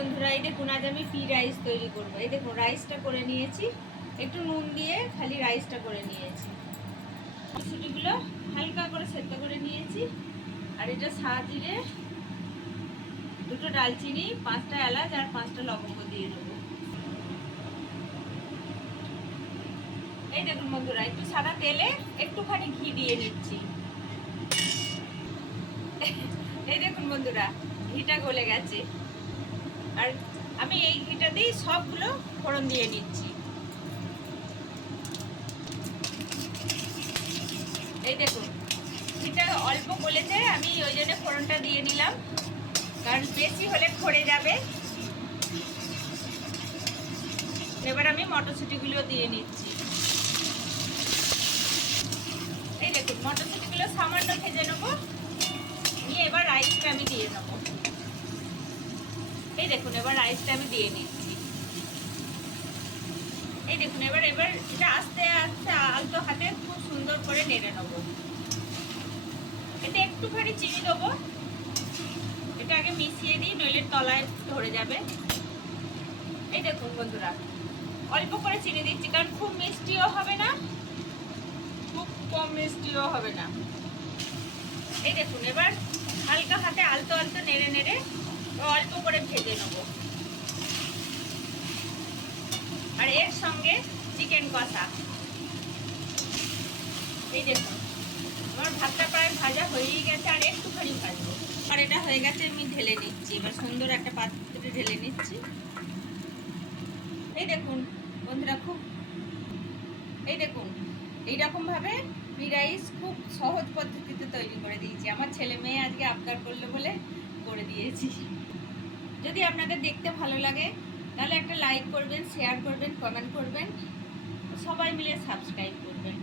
বন্ধুরা, এই দেখুন, আজ আমি ফি রাইস তৈরি করব। এই দেখুন রাইসটা করে নিয়েছি। একটু নুন দিয়ে খালি রাইসটা করে নিয়েছি। ছুটিগুলো হালকা করে সেদ্ধ করে নিয়েছি। আর এটা সাজিরে দুটো ডালচিনি, পাঁচটা এলাচ আর পাঁচটা লবঙ্গ দিয়ে দেবো। এই দেখুন বন্ধুরা, একটু সাদা তেলে একটুখানি ঘি দিয়ে নিচ্ছি। এই দেখুন বন্ধুরা, ঘিটা গলে গেছে। আর আমি এই ঘিটা দিয়ে সবগুলো ফোড়ন দিয়ে নিচ্ছি। এই দেখুন, ঘিটা অল্প গলেছে, আমি ওই জন্য ফোড়নটা দিয়ে নিলাম কারণ বেশি হলে খড়ে যাবে। এবার আমি মটরশুঁটিগুলো দিয়ে নিচ্ছি। এই দেখুন, মটরশুঁটিগুলো সামান্য ভেজে নেব নিয়ে এবার রাইসটা আমি দিয়ে নেব এই দেখুন, এবার রাইসটা আমি দিয়ে নিচ্ছি। এই দেখুন, এবার এবার এটা আস্তে আস্তে আলতো হাতে খুব সুন্দর করে নেড়ে নেব। এতে একটুখানি চিনি দেবো। এটা আগে মিশিয়ে দিই, নইলে তলায় ধরে যাবে। এই দেখুন বন্ধুরা, অল্প করে চিনি দিচ্ছি, কারণ খুব মিষ্টিও হবে না, খুব কম মিষ্টিও হবে না। এই দেখুন, এবার হালকা হাতে আলতো অল্প করে ভেজে নেব। আর এর সঙ্গে চিকেন কষা। এই দেখুন আমার ভাতটা প্রায় ভাজা হয়েই গেছে, আর একটুখানি ভাজবো। আর এটা হয়ে গেছে, আমি ঢেলে নিচ্ছি। এবার সুন্দর একটা পাত্রে ঢেলে নিচ্ছি। এই দেখুন, বন্ধুরা, খুব এই দেখুন এইরকম ভাবে রাইস খুব সহজ পদ্ধতিতে তৈরি করে দিয়েছি। আমার ছেলে মেয়ে আজকে আবদার করল বলে করে দিয়েছি। যদি আপনাদের দেখতে ভালো লাগে, তাহলে একটা লাইক করবেন শেয়ার করবেন কমেন্ট করবেন। সবাই মিলে সাবস্ক্রাইব করবেন।